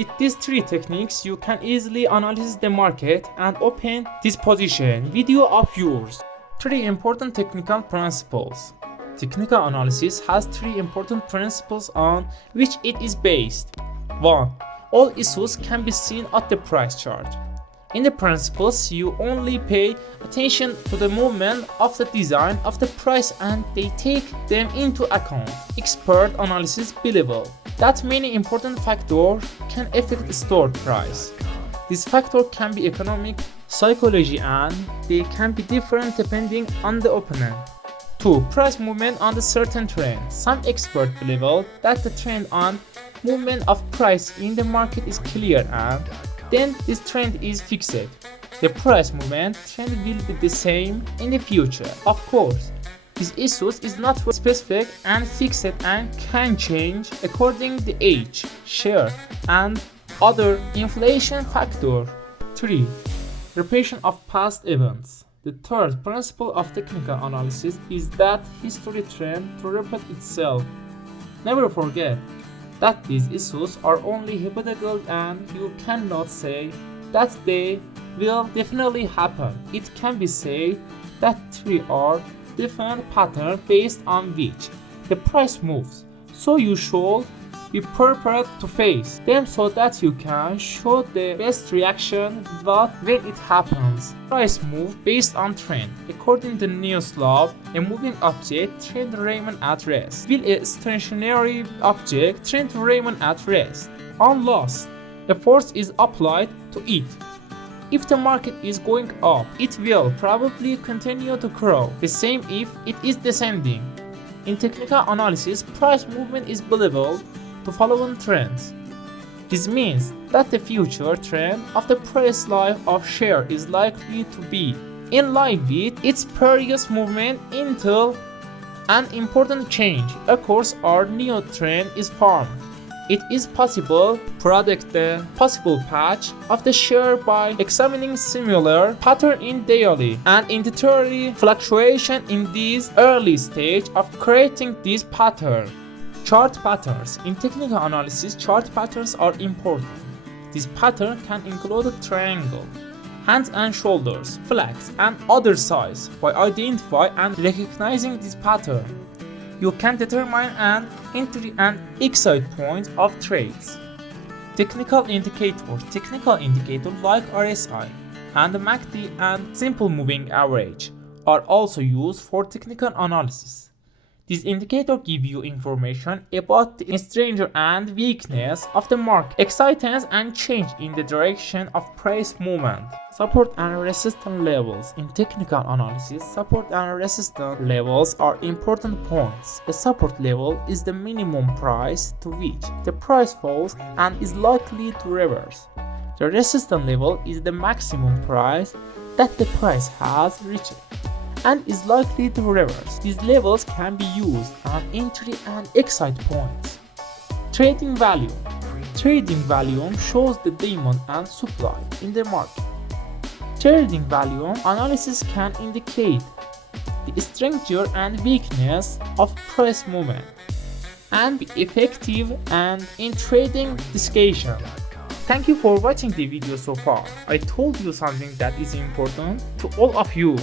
With these three techniques, you can easily analyze the market and open this position video of yours. Three important technical principles. Technical analysis has three important principles on which it is based. 1. All issues can be seen at the price chart. In the principles, you only pay attention to the movement of the design of the price and they take them into account. Expert analysis believable that many important factors can affect the stored price. This factor can be economic, psychology, and they can be different depending on the opponent. 2. Price movement on the certain trend. Some experts believe that the trend on movement of price in the market is clear and then this trend is fixed. The price movement trend will be the same in the future. Of course, this issue is not specific and fixed and can change according to the age, share, and other inflation factor. 3. Repetition of past events. The third principle of technical analysis is that history trend to repeat itself. Never forget that these issues are only hypothetical and you cannot say that they will definitely happen. It can be said that three are different patterns based on which the price moves. So you should be prepared to face them so that you can show the best reaction when it happens. Price move based on trend. According to Newton's law, a moving object trend remain at rest, while a stationary object trend remain at rest unless a force is applied to it. If the market is going up, it will probably continue to grow. The same if it is descending. In technical analysis, price movement is believable to following trends. This means that the future trend of the price life of share is likely to be in line with its previous movement until an important change occurs or new trend is formed. It is possible to predict the possible path of the share by examining similar pattern in daily and intraday fluctuation in this early stage of creating this pattern. Chart patterns. In technical analysis, chart patterns are important. This pattern can include a triangle, hands and shoulders, flags, and other size. By identifying and recognizing this pattern, you can determine an entry and exit point of trades. Technical indicators. Technical indicators like RSI and MACD and simple moving average are also used for technical analysis. These indicators give you information about the strength and weakness of the market, excitance and change in the direction of price movement. Support and resistance levels. In technical analysis, support and resistance levels are important points. A support level is the minimum price to which the price falls and is likely to reverse. The resistance level is the maximum price that the price has reached and is likely to reverse. These levels can be used on entry and exit points. Trading value. Trading volume shows the demand and supply in the market. Trading volume analysis can indicate the strength and weakness of price movement and be effective and in trading discussion. Thank you for watching the video so far. I told you something that is important to all of you.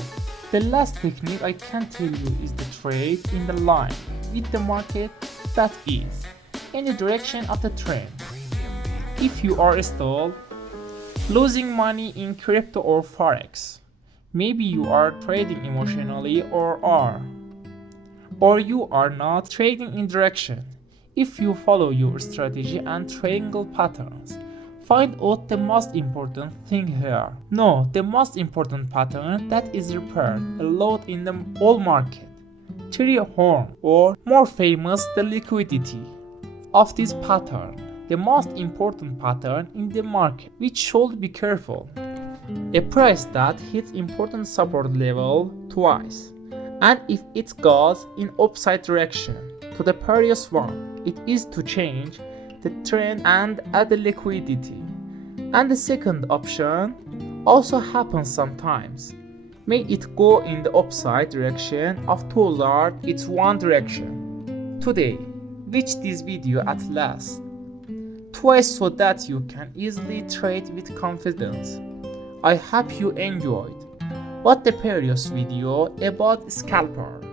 The last technique I can tell you is the trade in the line with the market, that is, in the direction of the trend. If you are still losing money in crypto or forex, maybe you are trading emotionally or you are not trading in direction. If you follow your strategy and triangle patterns, find out the most important thing here. No, the most important pattern that is repaired a lot in the whole market. Three horn, or more famous, the liquidity of this pattern. The most important pattern in the market, which should be careful. A price that hits important support level twice, and if it goes in opposite direction to the previous one, it is to change the trend and add the liquidity. And the second option also happens sometimes. May it go in the opposite direction of toward its one direction. Today, watch this video at last. twice so that you can easily trade with confidence. I hope you enjoyed. Watch the previous video about scalper.